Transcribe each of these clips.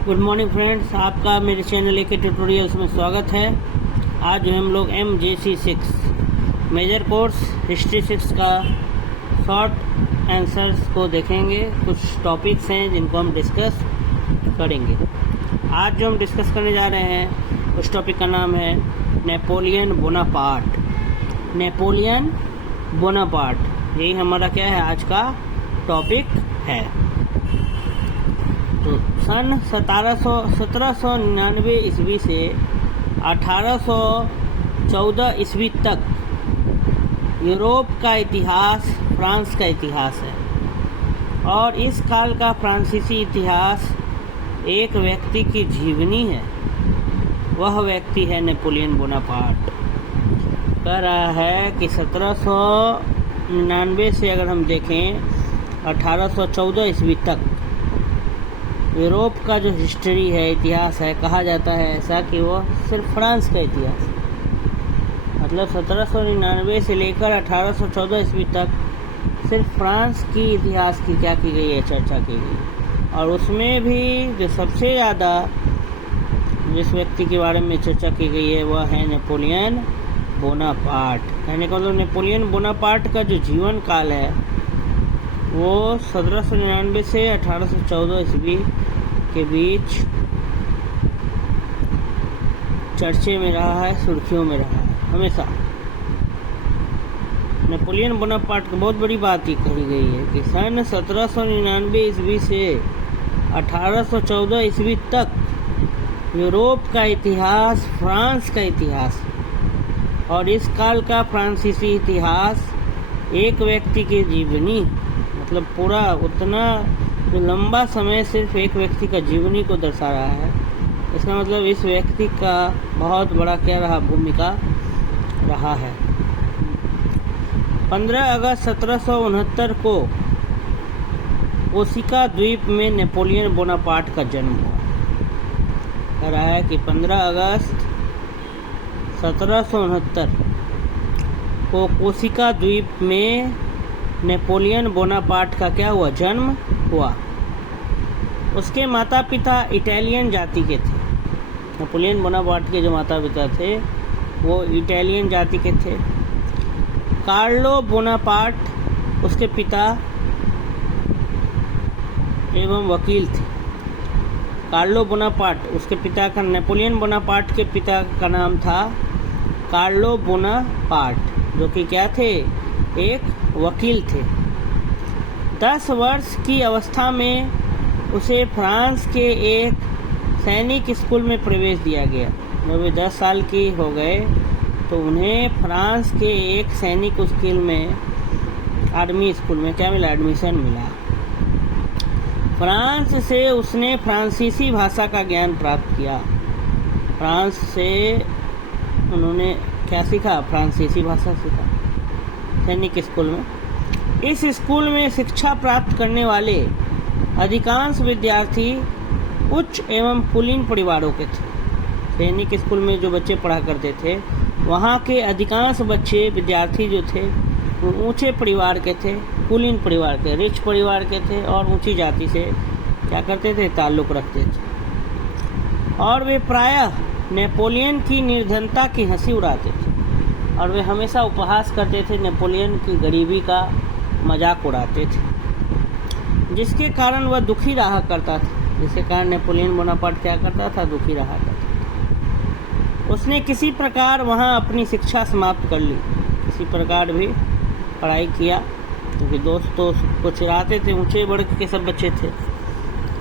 Good morning friends, आपका मेरे channel ए के ट्यूटोरियल्स में स्वागत है। आज जो हम लोग MJC6 मेजर कोर्स हिस्ट्री 6 का शॉर्ट आंसर्स को देखेंगे। कुछ टॉपिक्स हैं जिनको हम डिस्कस करेंगे। आज जो हम डिस्कस करने जा रहे हैं उस टॉपिक का नाम है नेपोलियन बोनापार्ट। नेपोलियन बोनापार्ट यही हमारा क्या है, आज का टॉपिक है। तो सन 1799 ईस्वी से 1814 ईस्वी तक यूरोप का इतिहास फ्रांस का इतिहास है, और इस काल का फ्रांसीसी इतिहास एक व्यक्ति की जीवनी है। वह व्यक्ति है नेपोलियन बोनापार्ट। कह रहा है कि 1799 से अगर हम देखें 1814 ईस्वी तक यूरोप का जो हिस्ट्री है, इतिहास है, कहा जाता है ऐसा कि वो सिर्फ फ्रांस का इतिहास है। मतलब 1799 से लेकर 1814 ईस्वी तक सिर्फ फ्रांस की इतिहास की क्या की गई है, चर्चा की गई। और उसमें भी जो सबसे ज़्यादा जिस व्यक्ति के बारे में चर्चा की गई है वह है नेपोलियन बोनापार्ट। कहने का मतलब नेपोलियन बोनापार्ट का जो जीवन काल है वो 1799 से 1814 ईस्वी के बीच चर्चे में रहा है, सुर्खियों में रहा है हमेशा। नेपोलियन बोनापार्ट की बहुत बड़ी बात ही कही गई है कि सन 1799 ईस्वी से 1814 ईस्वी तक यूरोप का इतिहास फ्रांस का इतिहास, और इस काल का फ्रांसीसी इतिहास एक व्यक्ति की जीवनी, मतलब पूरा उतना जो लंबा समय सिर्फ एक व्यक्ति का जीवनी को दर्शा रहा है। इसका मतलब इस व्यक्ति का बहुत बड़ा क्या रहा, भूमिका रहा है। 15 अगस्त 1769 को कोर्सिका द्वीप में नेपोलियन बोनापार्ट का जन्म हुआ। कह रहा है कि 15 अगस्त 1769 को कोर्सिका द्वीप में नेपोलियन बोनापार्ट का क्या हुआ, जन्म हुआ। उसके माता पिता इटालियन जाति के थे। नेपोलियन बोनापार्ट के जो माता पिता थे वो इटालियन जाति के थे। कार्लो बोनापार्ट उसके पिता एवं वकील थे। कार्लो बोनापार्ट उसके पिता का, नेपोलियन बोनापार्ट के पिता का नाम था कार्लो बोनापार्ट, जो कि क्या थे, एक वकील थे। 10 वर्ष की अवस्था में उसे फ्रांस के एक सैनिक स्कूल में प्रवेश दिया गया। जब वे 10 साल की हो गए तो उन्हें फ्रांस के एक सैनिक स्कूल में, आर्मी स्कूल में क्या मिला, एडमिशन मिला। फ्रांस से उसने फ्रांसीसी भाषा का ज्ञान प्राप्त किया। फ्रांस से उन्होंने क्या सीखा, फ्रांसीसी भाषा सीखा सैनिक स्कूल में। इस स्कूल में शिक्षा प्राप्त करने वाले अधिकांश विद्यार्थी उच्च एवं कुलीन परिवारों के थे। सैनिक स्कूल में जो बच्चे पढ़ा करते थे वहाँ के अधिकांश बच्चे, विद्यार्थी जो थे वो ऊंचे परिवार के थे, कुलीन परिवार के, रिच परिवार के थे, और ऊंची जाति से क्या करते थे, ताल्लुक़ रखते थे। और वे प्रायः नेपोलियन की निर्धनता की हंसी उड़ाते थे, और वे हमेशा उपहास करते थे, नेपोलियन की गरीबी का मजाक उड़ाते थे, जिसके कारण वह दुखी रहा करता था। जिसके कारण नेपोलियन बोनापार्ट क्या करता था, दुखी रहा करता था। उसने किसी प्रकार वहाँ अपनी शिक्षा समाप्त कर ली, किसी प्रकार भी पढ़ाई किया, क्योंकि दोस्त तो उसको चिढ़ाते थे, ऊंचे वर्ग के सब बच्चे थे,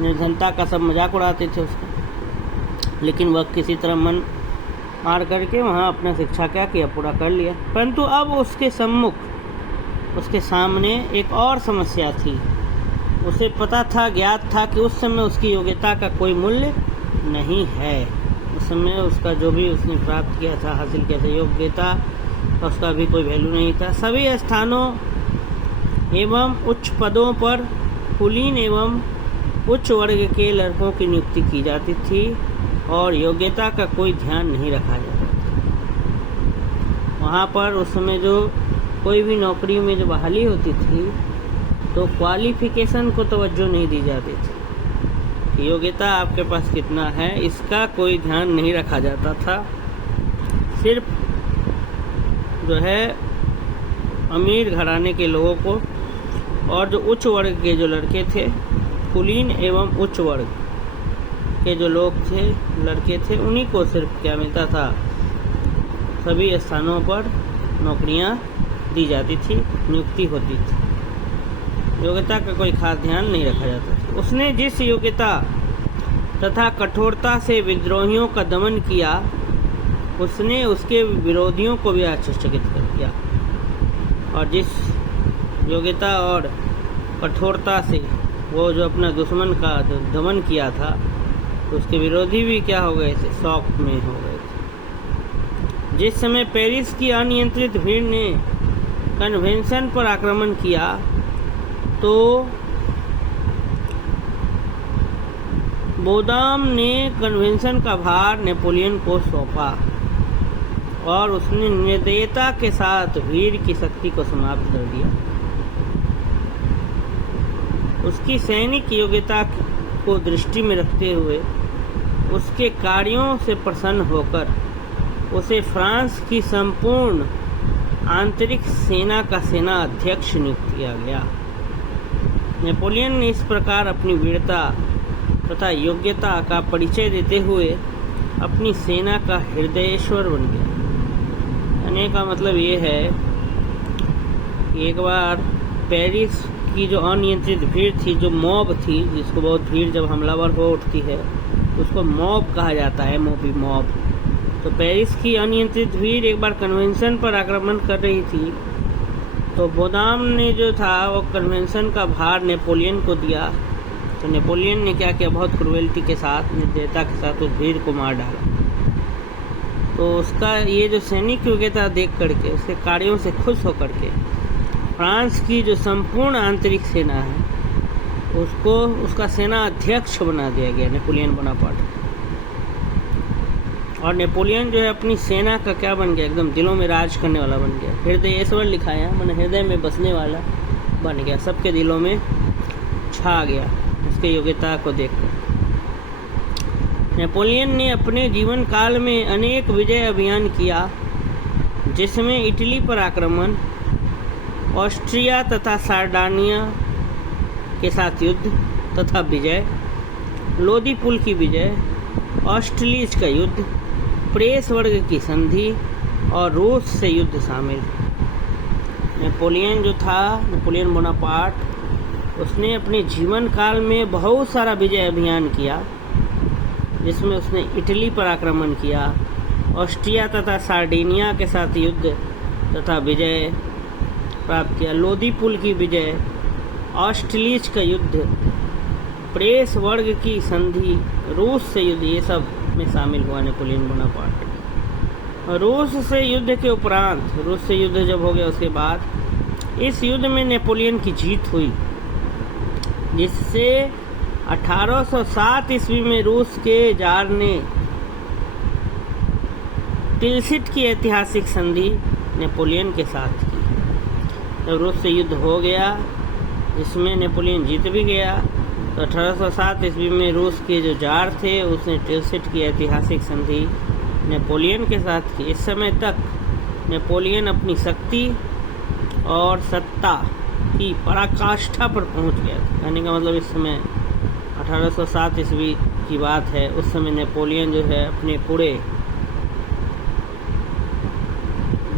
निर्धनता का सब मजाक उड़ाते थे उसका, लेकिन वह किसी तरह मन मार करके वहाँ अपना शिक्षा क्या किया, पूरा कर लिया। परंतु अब उसके सम्मुख, उसके सामने एक और समस्या थी। उसे पता था, ज्ञात था कि उस समय उसकी योग्यता का कोई मूल्य नहीं है। उस समय उसका जो भी उसने प्राप्त किया था, हासिल किया था, योग्यता, उसका भी कोई वैल्यू नहीं था। सभी स्थानों एवं उच्च पदों पर कुलीन एवं उच्च वर्ग के लड़कों की नियुक्ति की जाती थी, और योग्यता का कोई ध्यान नहीं रखा जाता था। वहाँ पर उस समय जो कोई भी नौकरी में जो बहाली होती थी तो क्वालिफिकेशन को तवज्जो नहीं दी जाती थी। योग्यता आपके पास कितना है इसका कोई ध्यान नहीं रखा जाता था। सिर्फ जो है अमीर घराने के लोगों को और जो उच्च वर्ग के जो लड़के थे, कुलीन एवं उच्च वर्ग के जो लोग थे, लड़के थे, उन्हीं को सिर्फ क्या मिलता था, सभी स्थानों पर नौकरियां दी जाती थी, नियुक्ति होती थी। योग्यता का कोई खास ध्यान नहीं रखा जाता था। उसने जिस योग्यता तथा कठोरता से विद्रोहियों का दमन किया, उसने उसके विरोधियों को भी आश्चर्यचकित कर दिया। और जिस योग्यता और कठोरता से वो जो अपना दुश्मन का जो दमन किया था, तो उसके विरोधी भी क्या हो गए थे, शौक में हो गए थे। जिस समय पेरिस की अनियंत्रित भीड़ ने कन्वेंशन पर आक्रमण किया, तो बोदाम ने कन्वेंशन का भार नेपोलियन को सौंपा और उसने निर्दयता के साथ भीड़ की शक्ति को समाप्त कर दिया। उसकी सैनिक योग्यता को दृष्टि में रखते हुए उसके कार्यों से प्रसन्न होकर उसे फ्रांस की संपूर्ण आंतरिक सेना का सेना अध्यक्ष नियुक्त किया गया। नेपोलियन ने इस प्रकार अपनी वीरता तथा योग्यता का परिचय देते हुए अपनी सेना का हृदयेश्वर बन गया। कहने का मतलब ये है कि एक बार पेरिस की जो अनियंत्रित भीड़ थी, जो मॉब थी, जिसको बहुत भीड़ जब हमलावर हो उठती है उसको मॉब कहा जाता है, मॉब। तो पेरिस की अनियंत्रित भीड़ एक बार कन्वेंशन पर आक्रमण कर रही थी, तो बोदाम ने जो था वो कन्वेंशन का भार नेपोलियन को दिया। तो नेपोलियन ने क्या किया, बहुत क्रुएल्टी के साथ, निर्दयता के साथ उस भीड़ को मार डाला। तो उसका ये जो सैनिक योग्यता देख करके, उसके कार्यों से खुश होकर के फ्रांस की जो संपूर्ण आंतरिक सेना है उसको उसका सेना अध्यक्ष बना दिया गया, नेपोलियन बोनापार्ट। और नेपोलियन जो है अपनी सेना का क्या बन गया, एकदम दिलों में राज करने वाला बन गया। हृदयेश्वर लिखा है, मैंने हृदय में बसने वाला बन गया, सबके दिलों में छा गया उसके योग्यता को देखकर। नेपोलियन ने अपने जीवन काल में अनेक विजय अभियान किया, जिसमें इटली पर आक्रमण, ऑस्ट्रिया तथा सार्डानिया के साथ युद्ध तथा विजय, लोदी पुल की विजय, ऑस्ट्रेलिज का युद्ध, प्रेस वर्ग की संधि और रूस से युद्ध शामिल। नेपोलियन जो था, नेपोलियन बोनापार्ट, उसने अपने जीवन काल में बहुत सारा विजय अभियान किया, जिसमें उसने इटली पर आक्रमण किया, ऑस्ट्रिया तथा सार्डिनिया के साथ युद्ध तथा विजय प्राप्त किया, लोदी पुल की विजय, ऑस्ट्रेलिज का युद्ध, प्रेस वर्ग की संधि, रूस से युद्ध, ये सब में शामिल हुआ नेपोलियन बोनापार्ट। रूस से युद्ध के उपरांत, रूस से युद्ध जब हो गया उसके बाद इस युद्ध में नेपोलियन की जीत हुई, जिससे 1807 ईस्वी में रूस के जार ने टिलसिट की ऐतिहासिक संधि नेपोलियन के साथ की। जब रूस से युद्ध हो गया जिसमें नेपोलियन जीत भी गया, तो 1807 ईस्वी में रूस के जो जार थे उसने टिलसिट की ऐतिहासिक संधि नेपोलियन के साथ की। इस समय तक नेपोलियन अपनी शक्ति और सत्ता की पराकाष्ठा पर पहुंच गया था। कहने का मतलब इस समय 1807 ईस्वी की बात है, उस समय नेपोलियन जो है अपने पूरे,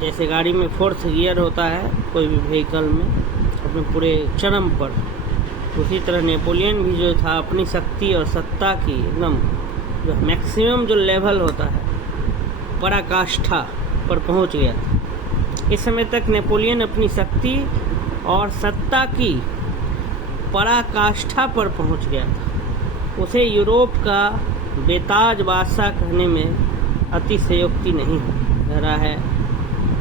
जैसे गाड़ी में फोर्थ गियर होता है कोई भी व्हीकल में, अपने पूरे चरम पर, उसी तरह नेपोलियन भी जो था अपनी शक्ति और सत्ता की एकदम जो मैक्सिमम जो लेवल होता है, पराकाष्ठा पर पहुंच गया था। इस समय तक नेपोलियन अपनी शक्ति और सत्ता की पराकाष्ठा पर पहुंच गया था। उसे यूरोप का बेताज बादशाह कहने में अतिशयोक्ति नहीं हो रहा है।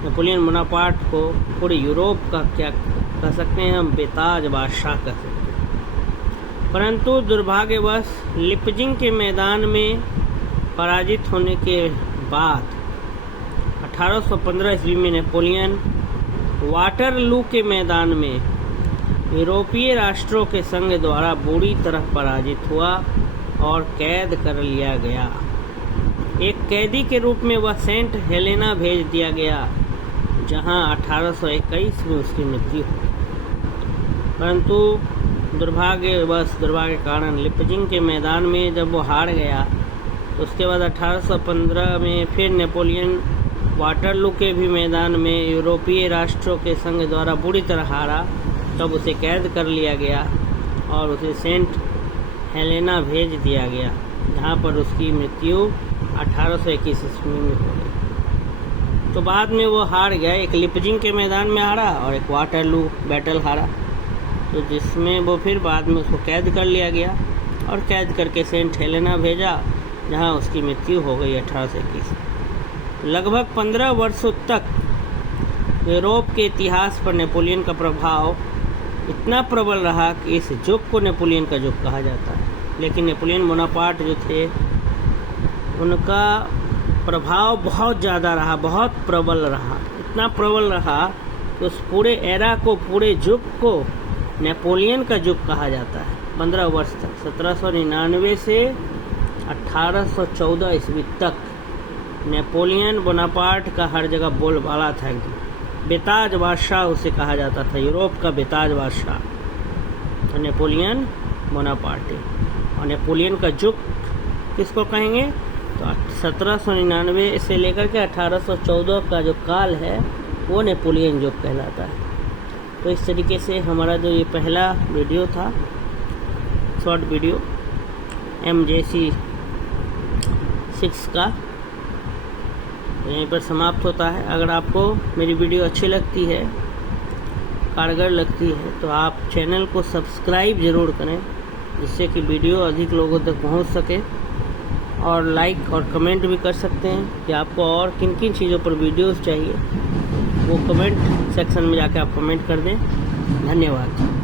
नेपोलियन बोनापार्ट को पूरे यूरोप का क्या कह सकते हैं हम, बेताज बादशाह कह सकते हैं। परंतु दुर्भाग्यवश लिपजिंग के मैदान में पराजित होने के बाद 1815 ईस्वी में नेपोलियन वाटरलू के मैदान में यूरोपीय राष्ट्रों के संघ द्वारा बुरी तरह पराजित हुआ और कैद कर लिया गया। एक कैदी के रूप में वह सेंट हेलेना भेज दिया गया, जहां 1821 में उसकी मृत्यु हुई। परंतु दुर्भाग्य कारण लिपजिंग के मैदान में जब वो हार गया, तो उसके बाद 1815 में फिर नेपोलियन वाटरलू के भी मैदान में यूरोपीय राष्ट्रों के संघ द्वारा बुरी तरह हारा। तब उसे कैद कर लिया गया और उसे सेंट हेलेना भेज दिया गया, जहाँ पर उसकी मृत्यु 1821 ईस्वी में हो गई। तो बाद में वो हार गया, एक लिपजिंग के मैदान में हारा और एक वाटरलू बैटल हारा, तो जिसमें वो फिर बाद में उसको कैद कर लिया गया और कैद करके सेंट हेलेना भेजा, जहाँ उसकी मृत्यु हो गई 1821। लगभग 15 वर्षों तक यूरोप के इतिहास पर नेपोलियन का प्रभाव इतना प्रबल रहा कि इस युग को नेपोलियन का युग कहा जाता है। लेकिन नेपोलियन बोनापार्ट जो थे, उनका प्रभाव बहुत ज़्यादा रहा, बहुत प्रबल रहा, इतना प्रबल रहा कि उस पूरे एरा को, पूरे युग को नेपोलियन का युग कहा जाता है। 15 वर्ष तक, 1799 से 1814 ईस्वी तक नेपोलियन बोनापार्ट का हर जगह बोलबाला था। एकदम बेताज बादशाह उसे कहा जाता था, यूरोप का बेताज बादशाह, तो नेपोलियन बोनापार्ट। और नेपोलियन का युग किसको कहेंगे? तो 1799 से लेकर के 1814 का जो काल है वो नेपोलियन युग कहलाता है। तो इस तरीके से हमारा जो ये पहला वीडियो था, शॉर्ट वीडियो MJC 6 का, यहीं पर समाप्त होता है। अगर आपको मेरी वीडियो अच्छी लगती है, कारगर लगती है, तो आप चैनल को सब्सक्राइब ज़रूर करें, जिससे कि वीडियो अधिक लोगों तक पहुंच सके। और लाइक और कमेंट भी कर सकते हैं कि आपको और किन किन चीज़ों पर वीडियोस चाहिए, वो कमेंट सेक्शन में जाकर आप कमेंट कर दें। धन्यवाद।